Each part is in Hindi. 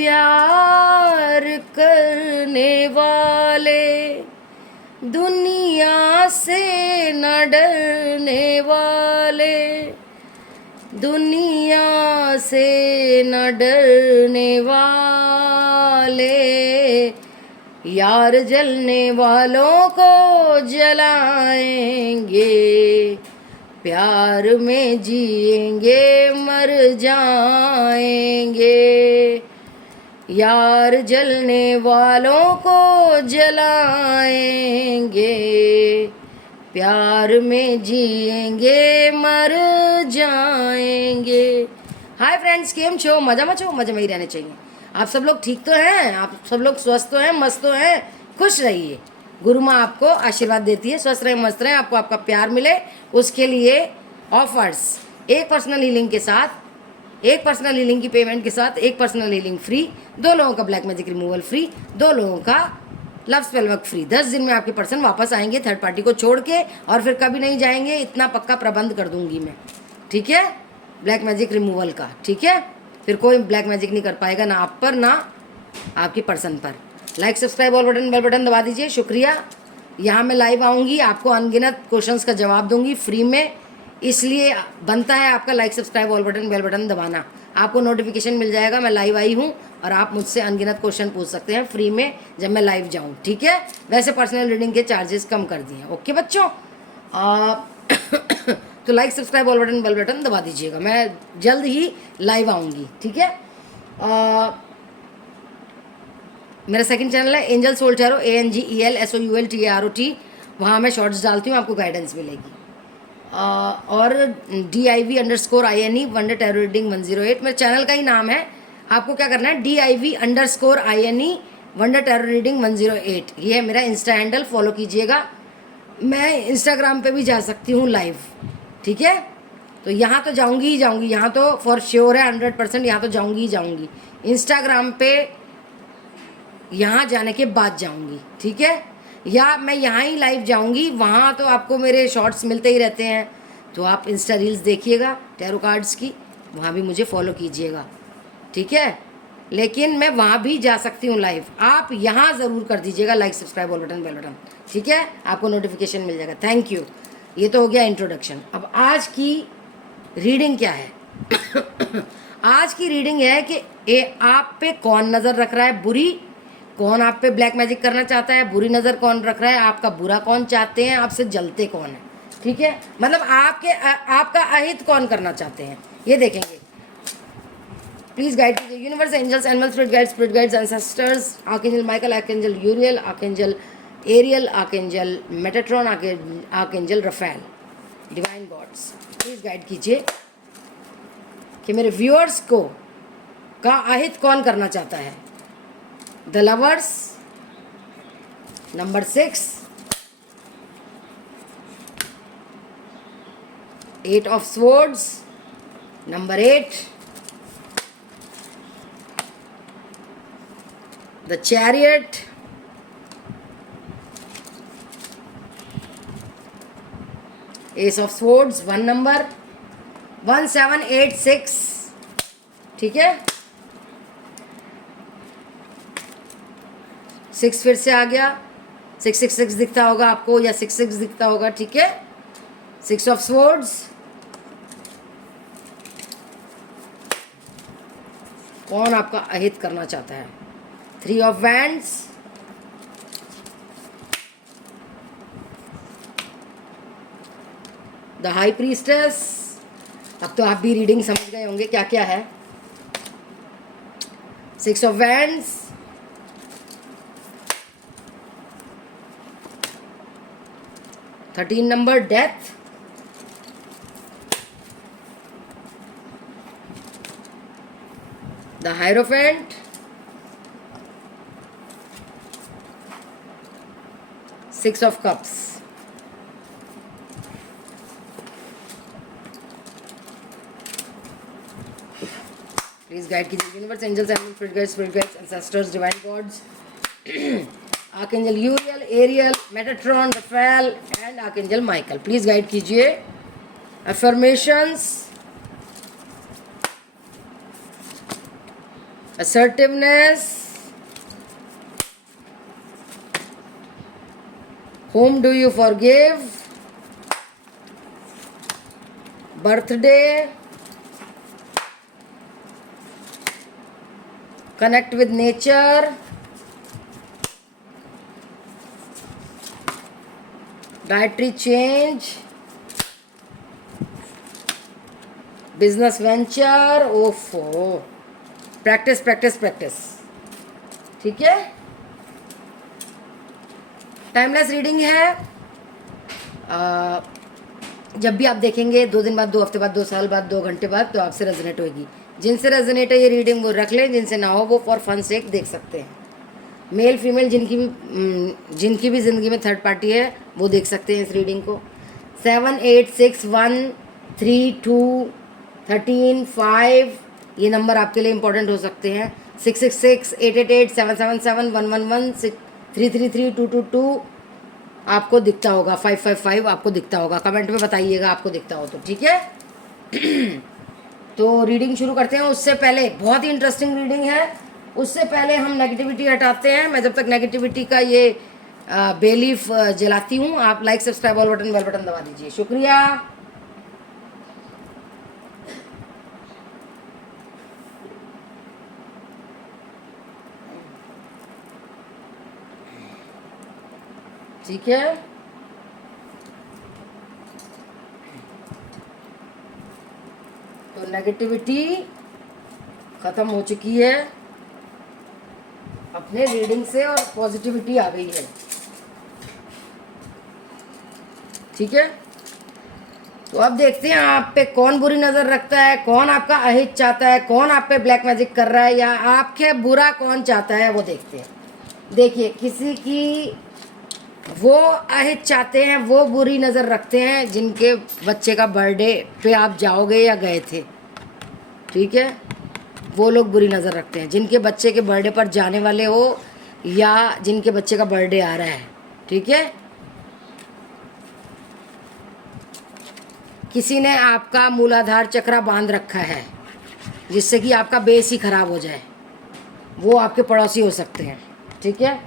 प्यार करने वाले, दुनिया से न डरने वाले, दुनिया से न डरने वाले, यार जलने वालों को जलाएंगे, प्यार में जिएंगे मर जाएंगे, यार जलने वालों को जलाएंगे, प्यार में जिएंगे मर जाएंगे। हाय फ्रेंड्स, केम छो? मजा में छो? मजे में ही रहने चाहिए। आप सब लोग ठीक तो हैं? आप सब लोग स्वस्थ तो हैं, मस्त तो हैं? खुश रहिए। गुरु माँ आपको आशीर्वाद देती है, स्वस्थ रहे, मस्त रहे, आपको आपका प्यार मिले। उसके लिए ऑफर्स, एक पर्सनल हीलिंग के साथ, एक पर्सनल हीलिंग की पेमेंट के साथ एक पर्सनल हीलिंग फ्री, 2 लोगों का ब्लैक मैजिक रिमूवल फ्री, 2 लोगों का लव स्पेल वर्क फ्री। 10 दिन में आपके पर्सन वापस आएंगे थर्ड पार्टी को छोड़ के, और फिर कभी नहीं जाएंगे, इतना पक्का प्रबंध कर दूंगी मैं, ठीक है? ब्लैक मैजिक रिमूवल का, ठीक है? फिर कोई ब्लैक मैजिक नहीं कर पाएगा, ना आप पर ना आपकी पर्सन पर। लाइक, सब्सक्राइब और बटन बेल बटन दबा दीजिए। शुक्रिया। यहाँ मैं लाइव आऊँगी, आपको अनगिनत क्वेश्चंस का जवाब दूंगी फ्री में, इसलिए बनता है आपका लाइक, सब्सक्राइब और बटन बेल बटन दबाना। आपको नोटिफिकेशन मिल जाएगा मैं लाइव आई हूँ, और आप मुझसे अनगिनत क्वेश्चन पूछ सकते हैं फ्री में जब मैं लाइव जाऊँ, ठीक है? वैसे पर्सनल रीडिंग के चार्जेस कम कर दिए हैं। ओके बच्चों, तो लाइक, सब्सक्राइब और बटन बेल बटन दबा दीजिएगा। मैं जल्द ही लाइव आऊँगी, ठीक है? मेरा सेकंड चैनल है एंजल सोल टैरो, ANGELSOULTAROT। वहाँ मैं शॉर्ट्स डालती हूँ, आपको गाइडेंस मिलेगी। और DIV_INE वंडर टैरो रीडिंग 108 मेरे चैनल का ही नाम है। आपको क्या करना है, DIV_INE वंडर टैरो रीडिंग 108, ये है मेरा इंस्टा हैंडल, फॉलो कीजिएगा। मैं इंस्टाग्राम पे भी जा सकती हूँ लाइव, ठीक है? तो यहाँ तो जाऊँगी ही जाऊँगी, यहाँ तो फॉर श्योर है 100%, यहाँ तो जाऊँगी ही जाऊँगी। इंस्टाग्राम पे यहाँ जाने के बाद जाऊँगी, ठीक है? या मैं यहाँ ही लाइव जाऊँगी, वहाँ तो आपको मेरे शॉर्ट्स मिलते ही रहते हैं, तो आप इंस्टा रील्स देखिएगा टैरो कार्ड्स की, वहाँ भी मुझे फॉलो कीजिएगा, ठीक है? लेकिन मैं वहाँ भी जा सकती हूँ लाइव। आप यहाँ ज़रूर कर दीजिएगा लाइक, सब्सक्राइब और बटन बेल बटन, ठीक है? आपको नोटिफिकेशन मिल जाएगा। Thank you. ये तो हो गया इंट्रोडक्शन। अब आज की रीडिंग क्या है? आज की रीडिंग है कि आप पे कौन नज़र रख रहा है बुरी, कौन आप पे ब्लैक मैजिक करना चाहता है, बुरी नज़र कौन रख रहा है, आपका बुरा कौन चाहते हैं, आपसे जलते कौन है, ठीक है? मतलब आपका अहित कौन करना चाहते हैं, ये देखेंगे। प्लीज गाइड कीजिए universe, angels, animals, spirit guides, ancestors, archangel Michael, archangel Uriel, archangel Ariel, archangel Metatron, archangel Raphael, divine gods, please guide कीजिए कि मेरे व्यूअर्स को का अहित कौन करना चाहता है। The lovers number 6, 8 of swords number 8, the chariot, S of swords 1 number, 1786, ठीक है? 6 फिर से आ गया, 666 दिखता होगा आपको, या 66 दिखता होगा, ठीक है? 6 ऑफ स्वॉर्ड्स, कौन आपका अहित करना चाहता है? 3 of wands, the high priestess. अब तो आप भी रीडिंग समझ गए होंगे क्या क्या है। 6 of wands, thirteen number death, the hierophant, 6 of cups. Please guide कीजिए universe, angels, animals, spirit guides, ancestors, divine gods, archangel Uriel, Ariel, Metatron, Raphael and archangel Michael. Please guide कीजिए। Affirmations, assertiveness, whom do you forgive, birthday, connect with nature, dietary change, business venture, ओफो, प्रैक्टिस प्रैक्टिस प्रैक्टिस। ठीक है, टाइमलेस रीडिंग है। जब भी आप देखेंगे 2 दिन बाद, 2 हफ्ते बाद, 2 साल बाद, 2 घंटे बाद, तो आपसे रेजोनेट होगी। जिनसे रेजोनेट है ये रीडिंग वो रख लें, जिनसे ना हो वो फॉर फन सेक देख सकते हैं। मेल फीमेल जिनकी भी ज़िंदगी में थर्ड पार्टी है वो देख सकते हैं इस रीडिंग को। 78613213 5 ये नंबर आपके लिए इंपॉर्टेंट हो सकते हैं। 666-888-777-111-333-222 आपको दिखता होगा। 555 आपको दिखता होगा। कमेंट में बताइएगा आपको दिखता हो तो, ठीक है। तो रीडिंग शुरू करते हैं। उससे पहले बहुत ही इंटरेस्टिंग रीडिंग है। उससे पहले हम नेगेटिविटी हटाते हैं। मैं जब तक नेगेटिविटी का ये बेलीफ जलाती हूँ, आप like subscribe all button bell button दबा दीजिए। शुक्रिया। ठीक है, तो नेगेटिविटी खत्म हो चुकी है अपने रीडिंग से और पॉजिटिविटी आ गई है। ठीक है, तो अब देखते हैं आप पे कौन बुरी नज़र रखता है, कौन आपका अहित चाहता है, कौन आप पे ब्लैक मैजिक कर रहा है, या आपके बुरा कौन चाहता है वो देखते हैं। देखिए, किसी की वो अहित चाहते हैं, वो बुरी नज़र रखते हैं जिनके बच्चे का बर्थडे पे आप जाओगे या गए थे। ठीक है, वो लोग बुरी नज़र रखते हैं जिनके बच्चे के बर्थडे पर जाने वाले हो या जिनके बच्चे का बर्थडे आ रहा है। ठीक है, किसी ने आपका मूलाधार चक्रा बांध रखा है जिससे कि आपका बेस ही खराब हो जाए, वो आपके पड़ोसी हो सकते हैं। ठीक है,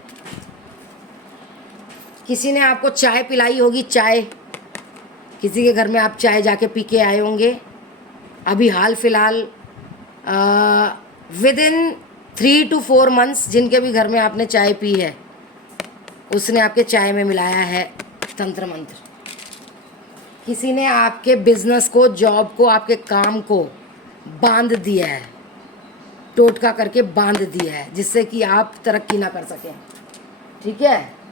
किसी ने आपको चाय पिलाई होगी, चाय किसी के घर में आप चाय जाके पी के आए होंगे अभी हाल फिलहाल, विद इन 3 to 4 months जिनके भी घर में आपने चाय पी है, उसने आपके चाय में मिलाया है तंत्र मंत्र। किसी ने आपके बिजनेस को, जॉब को, आपके काम को बांध दिया है, टोटका करके बांध दिया है जिससे कि आप तरक्की ना कर सकें। ठीक है,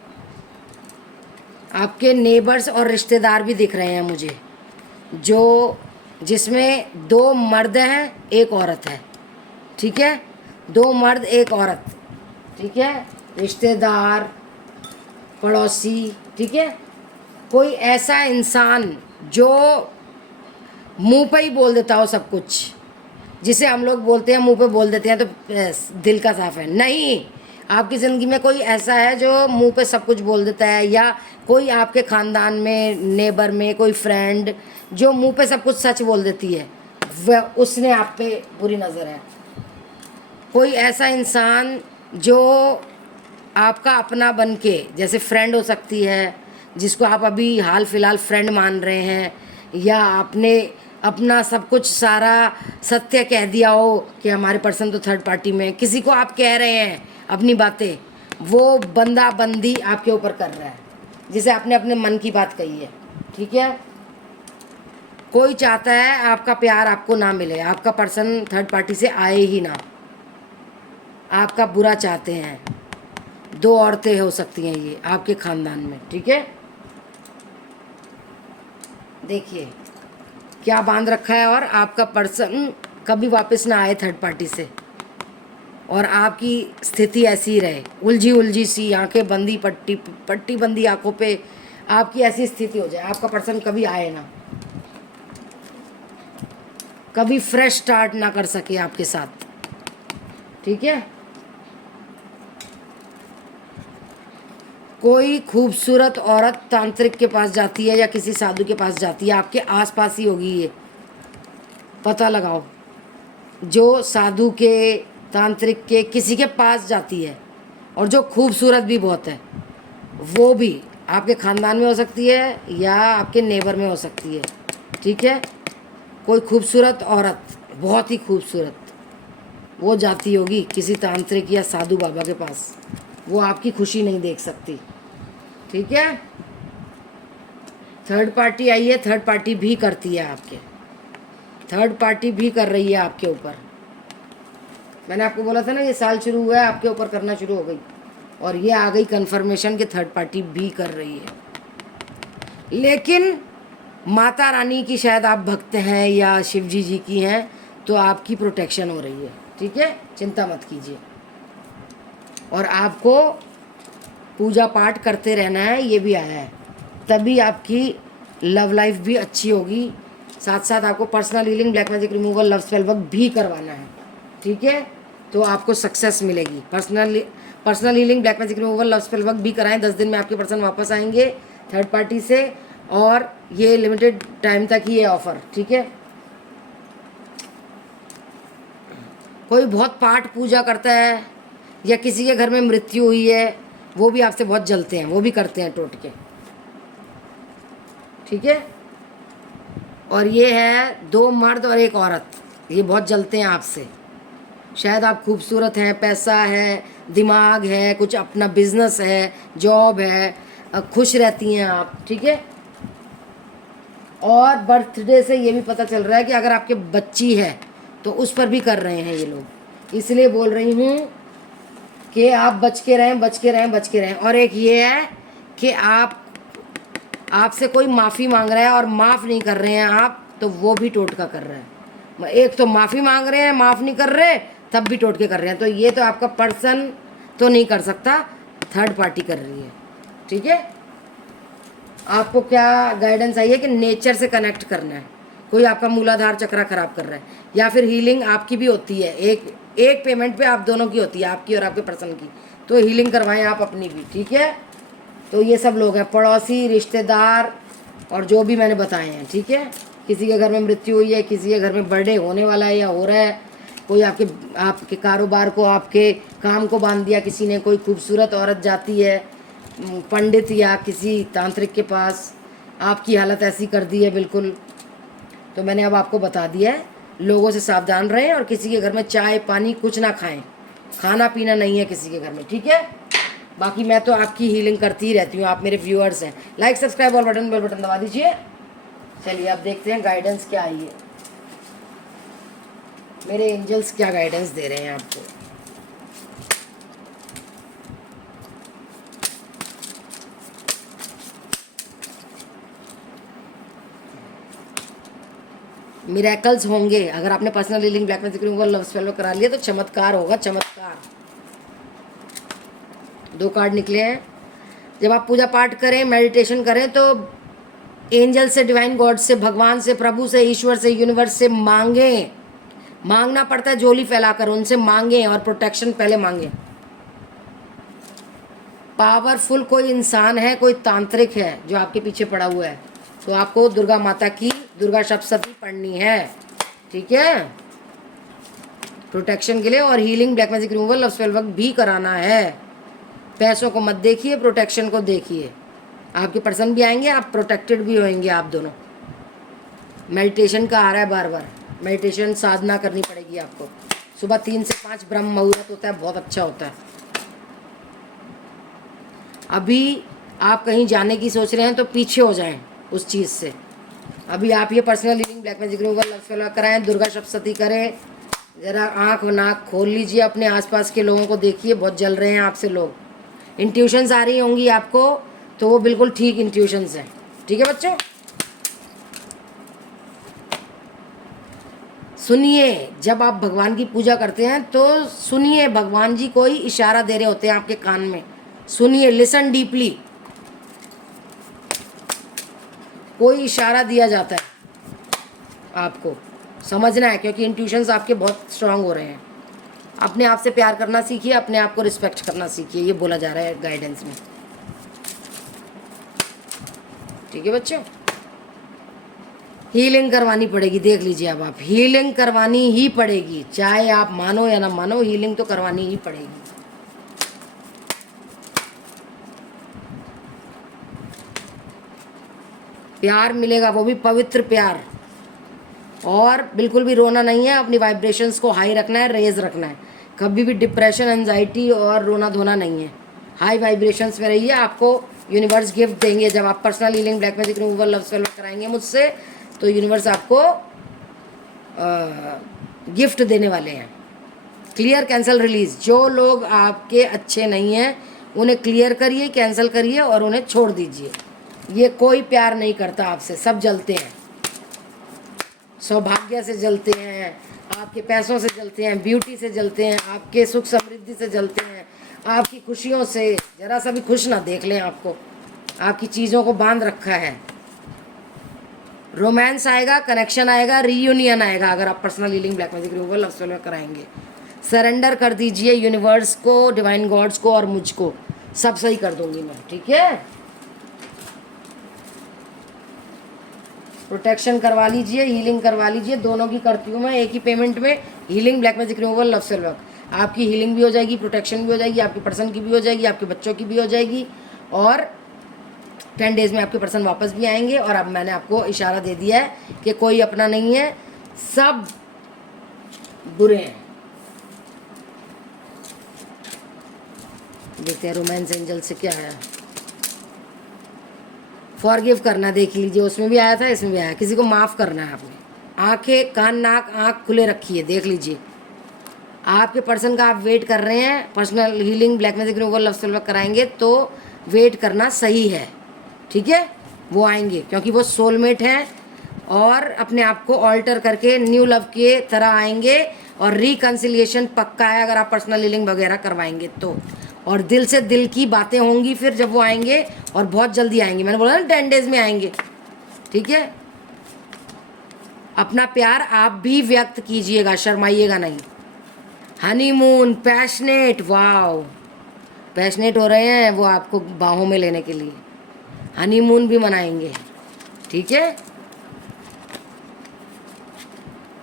आपके नेबर्स और रिश्तेदार भी दिख रहे हैं मुझे, जिसमें 2 मर्द हैं, 1 औरत है। ठीक है, 2 मर्द 1 औरत। ठीक है, रिश्तेदार, पड़ोसी। ठीक है, कोई ऐसा इंसान जो मुंह पे ही बोल देता हो सब कुछ, जिसे हम लोग बोलते हैं मुंह पे बोल देते हैं तो दिल का साफ है। नहीं, आपकी ज़िंदगी में कोई ऐसा है जो मुंह पे सब कुछ बोल देता है, या कोई आपके ख़ानदान में, नेबर में कोई फ्रेंड जो मुंह पे सब कुछ सच बोल देती है, वह उसने आप पे बुरी नज़र है। कोई ऐसा इंसान जो आपका अपना बन के, जैसे फ्रेंड हो सकती है जिसको आप अभी हाल फिलहाल फ्रेंड मान रहे हैं, या आपने अपना सब कुछ सारा सत्य कह दिया हो कि हमारे पर्सन तो थर्ड पार्टी में, किसी को आप कह रहे हैं अपनी बातें, वो बंदा बंदी आपके ऊपर कर रहा है जिसे आपने अपने मन की बात कही है। ठीक है, कोई चाहता है आपका प्यार आपको ना मिले, आपका पर्सन थर्ड पार्टी से आए ही ना, आपका बुरा चाहते हैं। 2 औरतें हो सकती हैं ये आपके ख़ानदान में। ठीक है, देखिए क्या बांध रखा है, और आपका पर्सन कभी वापस ना आए थर्ड पार्टी से, और आपकी स्थिति ऐसी ही रहे, उलझी उलझी सी, आंखें बंदी, पट्टी बंदी आंखों पे, आपकी ऐसी स्थिति हो जाए, आपका पर्सन कभी आए ना, कभी फ्रेश स्टार्ट ना कर सके आपके साथ। ठीक है, कोई खूबसूरत औरत तांत्रिक के पास जाती है या किसी साधु के पास जाती है, आपके आसपास ही होगी ये, पता लगाओ। जो साधु के तांत्रिक के किसी के पास जाती है, और जो खूबसूरत भी बहुत है, वो भी आपके ख़ानदान में हो सकती है या आपके नेबर में हो सकती है, ठीक है। कोई खूबसूरत औरत, बहुत ही खूबसूरत, वो जाती होगी किसी तांत्रिक या साधु बाबा के पास, वो आपकी खुशी नहीं देख सकती, ठीक है। थर्ड पार्टी आई है, थर्ड पार्टी भी करती है आपके, थर्ड पार्टी भी कर रही है आपके ऊपर। मैंने आपको बोला था ना, ये साल शुरू हुआ है, आपके ऊपर करना शुरू हो गई, और ये आ गई कन्फर्मेशन कि थर्ड पार्टी भी कर रही है। लेकिन माता रानी की शायद आप भक्त हैं या शिव जी की हैं, तो आपकी प्रोटेक्शन हो रही है, ठीक है, चिंता मत कीजिए। और आपको पूजा पाठ करते रहना है, ये भी आया है, तभी आपकी लव लाइफ भी अच्छी होगी। साथ साथ आपको personal healing, black magic removal, love spell work भी करवाना है, ठीक है, तो आपको सक्सेस मिलेगी। Personal healing, black magic removal, love spell work भी कराएं। 10 दिन में आपके पर्सन वापस आएंगे थर्ड पार्टी से, और ये लिमिटेड टाइम तक ही है ऑफर, ठीक है। कोई बहुत पाठ पूजा करता है या किसी के घर में मृत्यु हुई है, वो भी आपसे बहुत जलते हैं, वो भी करते हैं टोटके, ठीक है। और ये है 2 मर्द और 1 औरत, ये बहुत जलते हैं आपसे। शायद आप खूबसूरत हैं, पैसा है, दिमाग है, कुछ अपना बिजनेस है, जॉब है, खुश रहती हैं आप, ठीक है। और बर्थडे से ये भी पता चल रहा है कि अगर आपके बच्ची है तो उस पर भी कर रहे हैं ये लोग, इसलिए बोल रही हूँ कि आप बच के रहें, बच के रहें, बच के रहें। और एक ये है कि आपसे कोई माफ़ी मांग रहा है और माफ़ नहीं कर रहे हैं आप, तो वो भी टोटका कर रहा है। एक तो माफ़ी मांग रहे हैं, माफ़ नहीं कर रहे, तब भी टोटके कर रहे हैं, तो ये तो आपका पर्सन तो नहीं कर सकता, थर्ड पार्टी कर रही है, ठीक है। आपको क्या गाइडेंस आई है कि नेचर से कनेक्ट करना है। कोई आपका मूलाधार चक्रा खराब कर रहा है, या फिर हीलिंग आपकी भी होती है, एक पेमेंट पे आप दोनों की होती है, आपकी और आपके पर्सन की, तो हीलिंग करवाएं आप अपनी भी, ठीक है। तो ये सब लोग हैं, पड़ोसी, रिश्तेदार, और जो भी मैंने बताए हैं, ठीक है। किसी के घर में मृत्यु हुई है, किसी के घर में बर्थडे होने वाला है या हो रहा है, कोई आपके कारोबार को, आपके काम को बांध दिया किसी ने, कोई खूबसूरत औरत जाती है पंडित या किसी तांत्रिक के पास, आपकी हालत ऐसी कर दी है बिल्कुल। तो मैंने अब आपको बता दिया है, लोगों से सावधान रहें, और किसी के घर में चाय पानी कुछ ना खाएं, खाना पीना नहीं है किसी के घर में, ठीक है। बाकी मैं तो आपकी हीलिंग करती ही रहती हूँ, आप मेरे व्यूअर्स हैं। लाइक, सब्सक्राइब और बेल बटन दबा दीजिए। चलिए अब देखते हैं गाइडेंस क्या आई है, मेरे एंजल्स क्या गाइडेंस दे रहे हैं आपको। मिरेकल्स होंगे अगर आपने personal healing, black magic removal, love spell करा लिया, तो चमत्कार होगा, चमत्कार। 2 कार्ड निकले हैं। जब आप पूजा पाठ करें, मेडिटेशन करें, तो एंजल से, डिवाइन गॉड से, भगवान से, प्रभु से, ईश्वर से, यूनिवर्स से मांगें। मांगना पड़ता है झोली फैलाकर, उनसे मांगें, और प्रोटेक्शन पहले मांगें। पावरफुल कोई इंसान है, कोई तांत्रिक है जो आपके पीछे पड़ा हुआ है, तो आपको दुर्गा माता की दुर्गा सप्तशती पढ़नी है, ठीक है, प्रोटेक्शन के लिए। और healing, black magic removal, love spell work भी कराना है। पैसों को मत देखिए, प्रोटेक्शन को देखिए। आपके पर्सन भी आएंगे, आप प्रोटेक्टेड भी होंगे, आप दोनों। मेडिटेशन का आ रहा है बार बार, मेडिटेशन साधना करनी पड़ेगी आपको। सुबह 3 से 5 ब्रह्म मुहूर्त होता है, बहुत अच्छा होता है। अभी आप कहीं जाने की सोच रहे हैं तो पीछे हो जाएं उस चीज़ से। अभी आप ये personal healing, black magic removal, love spell work कराएं, दुर्गा सप्तशती करें। ज़रा आँख नाक खोल लीजिए, अपने आसपास के लोगों को देखिए, बहुत जल रहे हैं आपसे लोग। इंट्यूशंस आ रही होंगी आपको, तो वो बिल्कुल ठीक इंट्यूशंस हैं, ठीक है बच्चों। सुनिए, जब आप भगवान की पूजा करते हैं तो सुनिए, भगवान जी कोई इशारा दे रहे होते हैं आपके कान में, सुनिए, लिसन डीपली। कोई इशारा दिया जाता है, आपको समझना है, क्योंकि इंट्यूशंस आपके बहुत स्ट्रांग हो रहे हैं। अपने आप से प्यार करना सीखिए, अपने आप को रिस्पेक्ट करना सीखिए, ये बोला जा रहा है गाइडेंस में, ठीक है बच्चों। हीलिंग करवानी पड़ेगी, देख लीजिए अब आप, हीलिंग करवानी ही पड़ेगी, चाहे आप मानो या ना मानो, हीलिंग तो करवानी ही पड़ेगी। प्यार मिलेगा, वो भी पवित्र प्यार, और बिल्कुल भी रोना नहीं है, अपनी वाइब्रेशंस को हाई रखना है, रेज रखना है, कभी भी डिप्रेशन, एंजाइटी और रोना धोना नहीं है, हाई वाइब्रेशंस में रहिए। आपको यूनिवर्स गिफ्ट देंगे जब आप personal healing, black magic removal, love spell कराएंगे मुझसे, तो यूनिवर्स आपको गिफ्ट देने वाले हैं। Clear, cancel, release. जो लोग आपके अच्छे नहीं हैं उन्हें क्लियर करिए, कैंसिल करिए और उन्हें छोड़ दीजिए। ये कोई प्यार नहीं करता आपसे, सब जलते हैं, सौभाग्य से जलते हैं, आपके पैसों से जलते हैं, ब्यूटी से जलते हैं, आपके सुख समृद्धि से जलते हैं, आपकी खुशियों से। जरा सा भी खुश ना देख लें आपको, आपकी चीज़ों को बांध रखा है। रोमांस आएगा, कनेक्शन आएगा, रीयूनियन आएगा अगर आप personal healing, black magic removal, love spell कराएंगे। सरेंडर कर दीजिए यूनिवर्स को, डिवाइन गॉड्स को और मुझको, सब सही कर दूंगी मैं, ठीक है। प्रोटेक्शन करवा लीजिए, हीलिंग करवा लीजिए, दोनों की करती हूँ मैं एक ही पेमेंट में। Healing, black magic removal, love spell work, आपकी हीलिंग भी हो जाएगी, प्रोटेक्शन भी हो जाएगी, आपके पर्सन की भी हो जाएगी, आपके बच्चों की भी हो जाएगी, और 10 डेज़ में आपके पर्सन वापस भी आएंगे। और अब मैंने आपको इशारा दे दिया है कि कोई अपना नहीं है, सब बुरे हैं। देखते हैं रोमांस एंजल से क्या आया। फॉरगिव करना, देख लीजिए, उसमें भी आया था, इसमें भी आया, किसी को माफ़ करना है आपने। आंखें, कान, नाक, आँख खुले रखिए, देख लीजिए, आपके पर्सन का आप वेट कर रहे हैं, personal healing, black magic removal, love spell work कराएंगे, तो वेट करना सही है, ठीक है। वो आएंगे क्योंकि वो सोलमेट हैं, और अपने आप को ऑल्टर करके न्यू लव के तरह आएंगे, और रिकन्सिलिएशन पक्का है अगर आप पर्सनल हीलिंग वगैरह करवाएंगे तो। और दिल से दिल की बातें होंगी फिर जब वो आएंगे, और बहुत जल्दी आएंगे, मैंने बोला ना 10 डेज़ में आएंगे, ठीक है। अपना प्यार आप भी व्यक्त कीजिएगा, शर्माइएगा नहीं। हनीमून, पैशनेट, वाव, पैशनेट हो रहे हैं वो आपको बाहों में लेने के लिए, हनीमून भी मनाएंगे, ठीक है।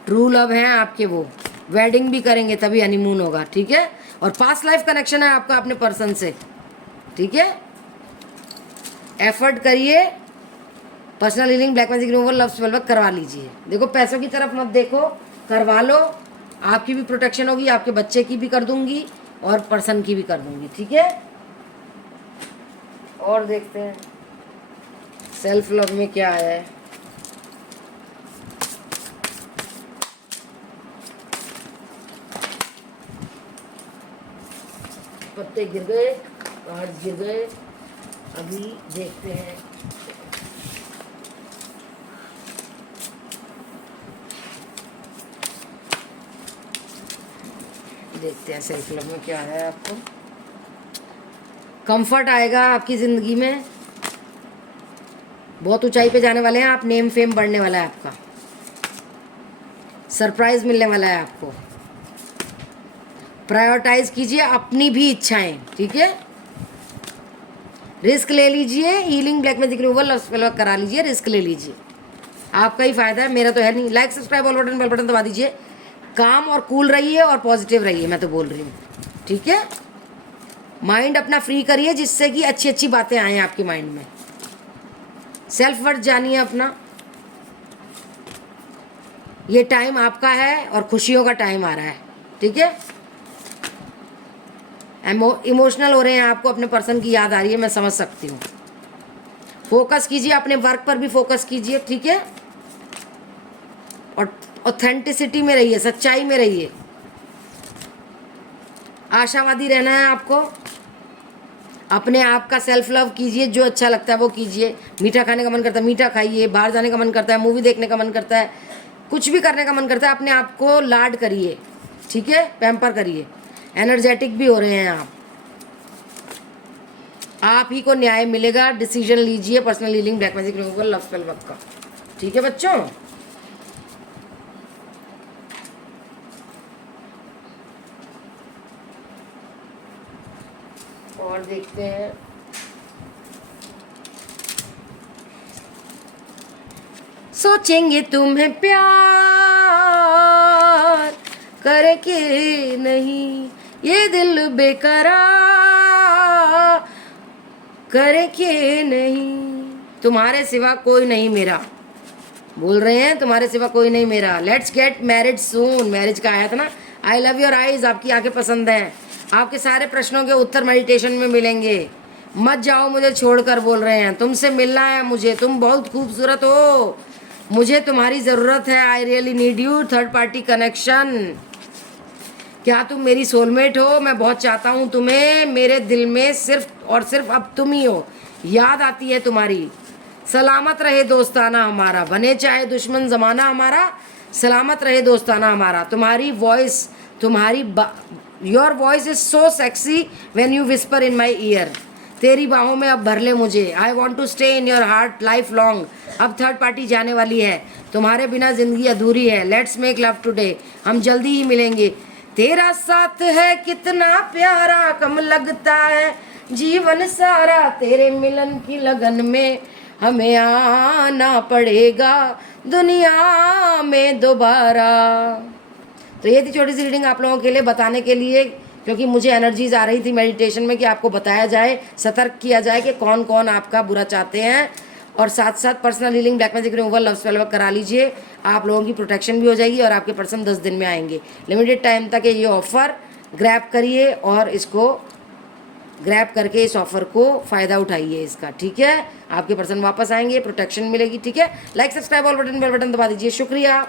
ट्रू लव हैं आपके, वो वेडिंग भी करेंगे तभी हनीमून होगा, ठीक है। और पास्ट लाइफ कनेक्शन है आपका अपने पर्सन से, ठीक है। एफर्ट करिए, personal healing, black magic removal, love spell work करवा लीजिए। देखो, पैसों की तरफ मत देखो, करवा लो, आपकी भी प्रोटेक्शन होगी, आपके बच्चे की भी कर दूंगी और पर्सन की भी कर दूंगी, ठीक है। और देखते हैं सेल्फ लव में क्या आया है। पत्ते गिर गए, कार्ड्स गिर गए, अभी देखते हैं। देखते हैं सेल्फ लव में क्या है आपको। कंफर्ट आएगा आपकी ज़िंदगी में, बहुत ऊंचाई पे जाने वाले हैं आप, नेम फेम बढ़ने वाला है आपका, सरप्राइज मिलने वाला है आपको। प्रायोरिटाइज कीजिए अपनी भी इच्छाएं, ठीक है। रिस्क ले लीजिए, healing, black magic removal, love spell work करा लीजिए, रिस्क ले लीजिए, आपका ही फायदा है, मेरा तो है नहीं। Like, subscribe, all button, bell button दबा दीजिए। काम और कूल रहिए और पॉजिटिव रहिए, मैं तो बोल रही हूँ, ठीक है। माइंड अपना फ्री करिए जिससे कि अच्छी अच्छी बातें आएँ आपके माइंड में। सेल्फ वर्थ जानिए अपना, ये टाइम आपका है और खुशियों का टाइम आ रहा है, ठीक है। इमोशनल हो रहे हैं, आपको अपने पर्सन की याद आ रही है, मैं समझ सकती हूँ। फोकस कीजिए, अपने वर्क पर भी फोकस कीजिए, ठीक है। और ऑथेंटिसिटी में रहिए, सच्चाई में रहिए, आशावादी रहना है आपको। अपने आप का सेल्फ लव कीजिए, जो अच्छा लगता है वो कीजिए। मीठा खाने का मन करता है मीठा खाइए, बाहर जाने का मन करता है, मूवी देखने का मन करता है, कुछ भी करने का मन करता है, अपने आप को लाड करिए, ठीक है, पैम्पर करिए। एनर्जेटिक भी हो रहे हैं आप ही को न्याय मिलेगा। डिसीजन लीजिए personal healing, black magic removal, love spell work का, ठीक है बच्चों। और देखते हैं सोचेंगे तुम्हें प्यार करके नहीं, ये दिल बेकरार करके नहीं, तुम्हारे सिवा कोई नहीं मेरा, बोल रहे हैं तुम्हारे सिवा कोई नहीं मेरा। Let's get married soon, marriage का आया था ना। आई लव योर आईज, आपकी आंखें पसंद हैं, आपके सारे प्रश्नों के उत्तर मेडिटेशन में मिलेंगे। मत जाओ मुझे छोड़कर, बोल रहे हैं तुमसे मिलना है मुझे, तुम बहुत खूबसूरत हो, मुझे तुम्हारी ज़रूरत है। I really need you, third party connection. क्या तुम मेरी सोलमेट हो? मैं बहुत चाहता हूँ तुम्हें, मेरे दिल में सिर्फ और सिर्फ अब तुम ही हो, याद आती है तुम्हारी। सलामत रहे दोस्ताना हमारा, बने चाहे दुश्मन ज़माना हमारा, सलामत रहे दोस्ताना हमारा। तुम्हारी वॉइस, तुम्हारी your voice is so sexy when you whisper in my ear. तेरी बाहों में अब भर ले मुझे। I want to stay in your heart life long. अब थर्ड पार्टी जाने वाली है, तुम्हारे बिना ज़िंदगी अधूरी है। लेट्स मेक लव टुडे, हम जल्दी ही मिलेंगे। तेरा साथ है कितना प्यारा, कम लगता है जीवन सारा, तेरे मिलन की लगन में हमें आना पड़ेगा दुनिया में दोबारा। तो ये थी छोटी सी रीडिंग आप लोगों के लिए, बताने के लिए, क्योंकि मुझे एनर्जीज आ रही थी मेडिटेशन में कि आपको बताया जाए, सतर्क किया जाए कि कौन कौन आपका बुरा चाहते हैं। और साथ साथ personal healing, black magic removal, love spell work करा लीजिए, आप लोगों की प्रोटेक्शन भी हो जाएगी और आपके पर्सन 10 दिन में आएंगे। लिमिटेड टाइम तक ये ऑफ़र ग्रैब करिए और इसको ग्रैब करके इस ऑफ़र को फ़ायदा उठाइए इसका, ठीक है। आपके पर्सन वापस आएंगे, प्रोटेक्शन मिलेगी, ठीक है। Like subscribe all button, bell button दबा दीजिए, शुक्रिया।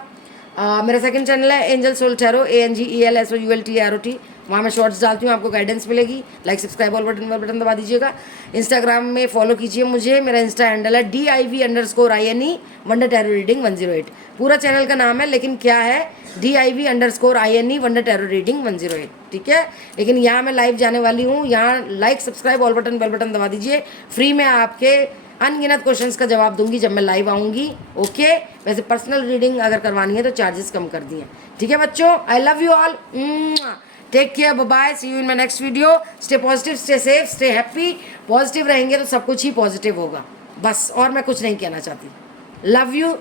मेरा सेकंड चैनल है एंजल सोल टैरो, ANGELSOULTAROT, वहाँ मैं शॉर्ट्स डालती हूँ, आपको गाइडेंस मिलेगी। Like subscribe all button, bell button दबा दीजिएगा। इंस्टाग्राम में फॉलो कीजिए मुझे, मेरा इंस्टा हैंडल है DIV_INE वंडर टैरो रीडिंग 108। पूरा चैनल का नाम है, लेकिन क्या है DIV_INE वंडर टैरो रीडिंग 108, ठीक है। लेकिन यहाँ मैं लाइव जाने वाली हूँ, यहाँ like subscribe all button, bell button दबा दीजिए। फ्री में आपके अनगिनत क्वेश्चंस का जवाब दूंगी जब मैं लाइव आऊँगी, ओके। वैसे पर्सनल रीडिंग अगर करवानी है तो चार्जेस कम कर दिए, ठीक है बच्चों। I love you all, take care, bye bye, see you in my next video. Stay positive, stay safe, stay happy. Positive रहेंगे तो सब कुछ ही पॉजिटिव होगा, बस, और मैं कुछ नहीं कहना चाहती। Love you,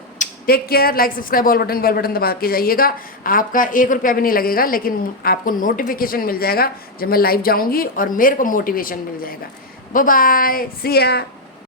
take care. Like subscribe all button, bell button दबा के जाइएगा। आपका 1 रुपया भी नहीं लगेगा, लेकिन आपको नोटिफिकेशन मिल जाएगा जब मैं लाइव जाऊँगी और मेरे को मोटिवेशन मिल जाएगा। बाय बाय, सी या।